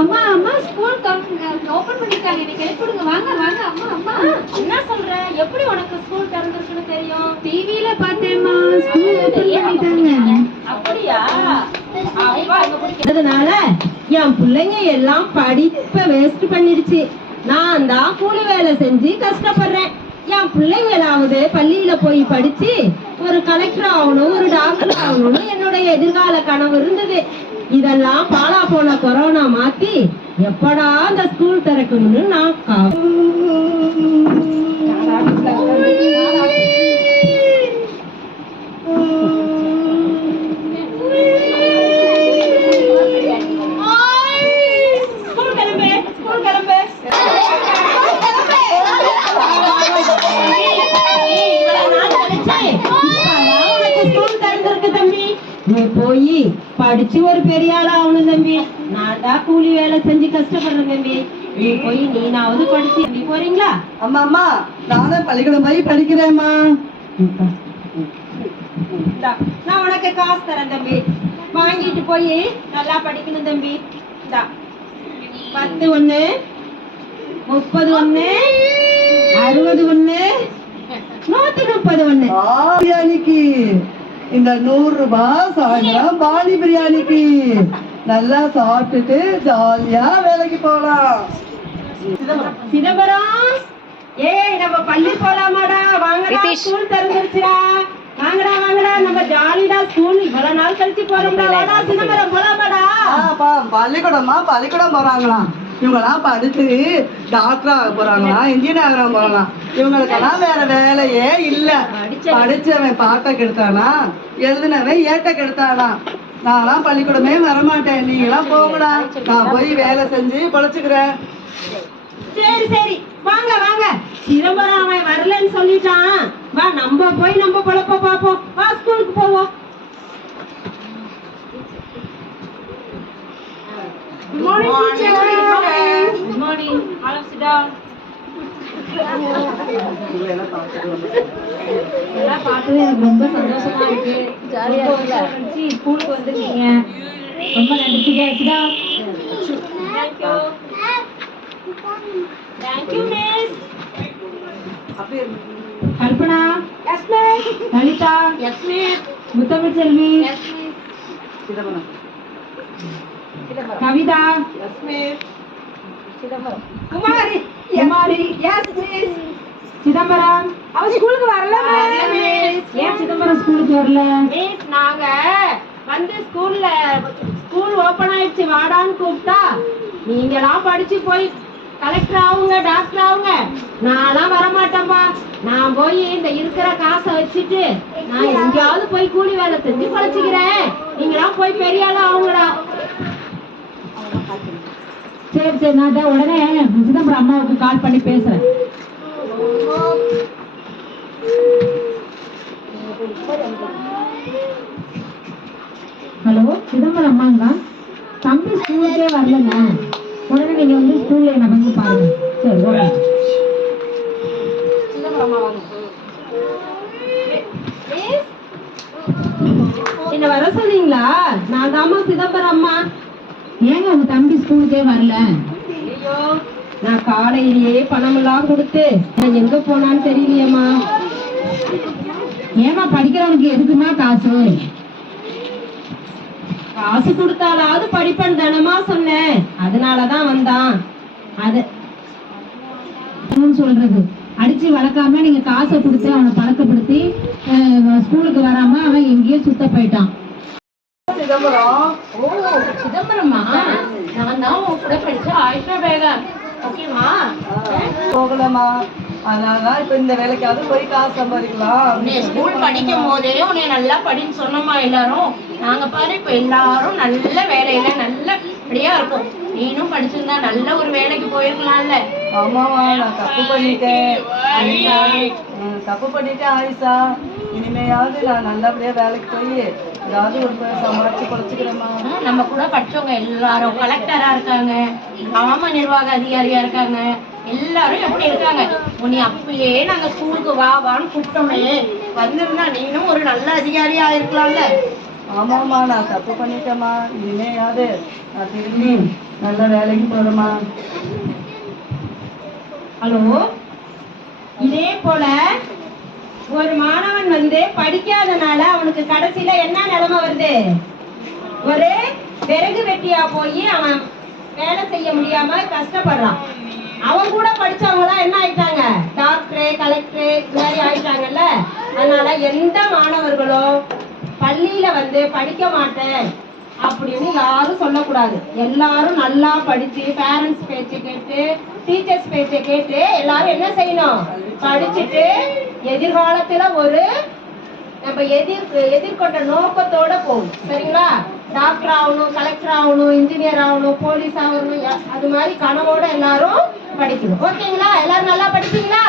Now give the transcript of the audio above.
அம்மா அம்மா school open பண்ணிருக்காங்க, இன்னைக்கு எழுப்பிடுங்க. வாங்க வாங்க. அம்மா அம்மா என்ன சொல்ற? எப்படி உனக்கு ஸ்கூல் திறந்திருக்குன்னு தெரியும்? டிவில பார்த்தேம்மா, ஸ்கூல் ஓபன் பண்ணிட்டாங்க. அப்படியா? அதனால என் பிள்ளைங்க எல்லாம் படிப்ப வேஸ்ட் பண்ணிடுச்சு. நான் தான் கூலி வேலை செஞ்சு கஷ்டப்படுறேன். என் பிள்ளைங்களாவது பள்ளியில போய் படிச்சு ஒரு கலெக்டர் ஆகணும், ஒரு டாக்டர் ஆகணும்னு என்னுடைய எதிர்கால கனவு இருந்தது. இதெல்லாம் பாலா போன கொரோனா மாத்தி எப்படா அந்த ஸ்கூல் திறக்கும்னு நான் நீ போய் படிச்சு ஒரு பெரிய ஆள் ஆகணும் தம்பி. நான் தான் கூலி வேலை செஞ்சு கஷ்டப்படுறேன் தம்பி. நீ போய் நீனாவது படிச்சு தம்பி போறீங்களா? அம்மா அம்மா நானும் பள்ளிக்கூடம் போய் படிக்கிறேம்மா. நான் உனக்கு காசு தரேன் தம்பி, வாங்கிட்டு போய் நல்லா படிக்கணும் தம்பி. 10 1 30 1 60 1 130 1 பிரியாணிக்கு இந்த 100 ரூபாய் சாயந்தரம் பாலி பிரியாணிக்கு நல்லா சாப்பிட்டுட்டு ஜாலியா வேலைக்கு போலாம். சிதம்பரம், ஏய் நம்ம பள்ளி போலாமாடா? வாங்கடா, ஸ்கூல் திறந்துருச்சுடா. வாங்கடா வாங்கடா, நம்ம ஜாலிடா ஸ்கூல் இவ்வளவு நாள் கழிச்சு போறோம்டா. வாடா சிதம்பரம், போலாமாடா? பள்ளிக்கூடம் போறாங்களாம். இவங்கெல்லாம் படிச்சு டாக்டர் ஆக போறாங்களா, இன்ஜினியர் ஆக போறாங்களாம். இவங்களுக்கெல்லாம் வேற வேலையே இல்ல. படிச்சவன் பாட்டை கெடுத்தானா, எழுதினவன் ஏட்ட கெடுத்தானா. நான்லாம் பள்ளிக்கூடமே வரமாட்டேன், நீங்களாம் போகடா. நான் போய் வேலை செஞ்சு பொழைச்சுக்கிறேன். சரி சரி, வாங்க வாங்க. சிதம்பரம் அவன் வரலன்னு சொல்லிட்டான். வா, நம்ம போய் நம்ம பொழப்ப பாப்போம். வா, ஸ்கூலுக்கு போவோம். Good morning, teacher. Good morning. All sit down. எல்லாம் பார்த்தது எனக்கு ரொம்ப சந்தோஷமா இருக்கு. ஜாலியா இருக்கு. ஸ்கூலுக்கு வந்துருக்கீங்க, ரொம்ப நன்றி. சிதா Thank you. Thank you, miss. Kalpana, Yes, miss. Lalitha, Yes, miss. Muthamizh Selvi, Yes, miss. Kavitha, Yes, miss. Kumari, Kumari, yes miss. Chidambaram. அவ ஸ்கூலுக்கு வரல மிஸ். ஏன் சிதம்பரம் ஸ்கூலுக்கு வரல? Miss, நாங்க வந்து ஸ்கூல் ஓபன் ஆயிடுச்சு வாடான்னு கூப்பிட்டா, நீங்களாம் படிச்சு போய் கலெக்டர் ஆகுங்க, டாக்டர் ஆகுங்க. நான்லாம் வரமாட்டேன்பா. நான் போய் இந்த இருக்கிற காசை வச்சுட்டு நான் எங்கேயாவது போய் கூலி வேலை செஞ்சு பழச்சிக்கிறேன். நீங்களாம் போய் பெரிய ஆளா ஆகுங்கடா. சரி சரி, நான் தான் உடனே சிதம்பரம் அம்மாவுக்கு கால் பண்ணி பேசுறேன். ஹலோ, சிதம்பரம் அம்மாங்களா? தம்பி ஸ்கூலுக்கே வரலங்க. உடனே நீங்க வந்து ஸ்கூல்ல என்ன பண்ணி பாருங்க. சரி, ஓகே. என்ன வர சொன்னீங்களா? நான் தாமா சிதம்பரம் அம்மா. ஏங்க உங்க தம்பி ஸ்கூலுக்கே வரல? ஐயோ, நான் காலையிலேயே பணமெல்லாம் கொடுத்து எங்க போனான்னு தெரியலையம்மா. ஏமா படிக்கிறவனுக்கு எதுக்குமா காசு? காசு கொடுத்தாலாவது படிப்பேன் தானமா சொன்னேன், அதனாலதான் வந்தான். அது சொல்றது அடிச்சு வளர்க்காம நீங்க காசை கொடுத்து அவனை பழக்கப்படுத்தி ஸ்கூலுக்கு வராம அவன் எங்கேயோ சுத்த போயிட்டான். சிதம்பரம், ஓ சிதம்பரமா? நான் தான் உன் கூட படிச்ச ஆயிஷா பேகம். ஓகேமா? போகலமா. அதனாலதான் இப்ப இந்த வேலைக்காவது போய் காசு சம்பாதிக்கலாம். நீ ஸ்கூல் படிக்கும் போதே உன்னை நல்லா படின்னு சொன்னோமா எல்லாரும். நாங்க பாரு இப்ப எல்லாரும் நல்ல வேலையில நல்ல படியா இருக்கும். நீனும் படிச்சிருந்தா நல்ல ஒரு வேலைக்கு போயிருக்கலாம்ல. ஆமாமா, நான் தப்பு பண்ணிட்டேன் ஆயிஷா. இனிமையாவது நான் நல்லபடியா வேலைக்கு போய் ஏதாவது ஒரு சம்பாதிச்சு பொழைச்சுக்கிறேம்மா. நம்ம கூட படிச்சவங்க எல்லாரும் கலெக்டரா இருக்காங்க, கிராம நிர்வாக அதிகாரியா இருக்காங்க, எல்லாரும் எப்படி இருக்காங்க. உன்னை அப்பயே நாங்க ஸ்கூலுக்கு வான்னு கூப்பிட்டோமே, வந்திருந்தா நீனும் ஒரு நல்ல அதிகாரியா இருக்கலாம்ல. ஆமாம்மா நான் தப்பு பண்ணிட்டேம்மா, இனிமையாவது நான் திரும்பி நல்ல வேலைக்கு போறேம்மா. ஹலோ, இதே போல ஒரு மாணவன் வந்து படிக்காதனால அவனுக்கு கடைசியில என்ன நிலைமை வருது? ஒரு விறகு வெட்டியா போய் அவன் வேலை செய்ய முடியாம கஷ்டப்படுறான். அவன் கூட படிச்சவங்களாம் என்ன ஆயிட்டாங்க? டாக்டரு, கலெக்டரு இது மாதிரி ஆயிட்டாங்கல்ல. அதனால எந்த மாணவர்களும் பள்ளியில வந்து படிக்க மாட்டேன் அப்படின்னு யாரும் சொல்லக்கூடாது. எல்லாரும் நல்லா படிச்சு பேரண்ட்ஸ் பேச்சு கேட்டு டீச்சர்ஸ் பேச்சை கேட்டு எல்லாரும் என்ன செய்யணும்? படிச்சுட்டு எதிர்காலத்துல ஒரு நம்ம எதிர்கொண்ட நோக்கத்தோட போகும். சரிங்களா? டாக்டர் ஆகணும், கலெக்டர் ஆகணும், இன்ஜினியர் ஆகணும், போலீஸ் ஆகணும், அது மாதிரி கனவோட எல்லாரும் படிக்கணும். ஓகேங்களா? எல்லாரும் நல்லா படிப்பீங்களா?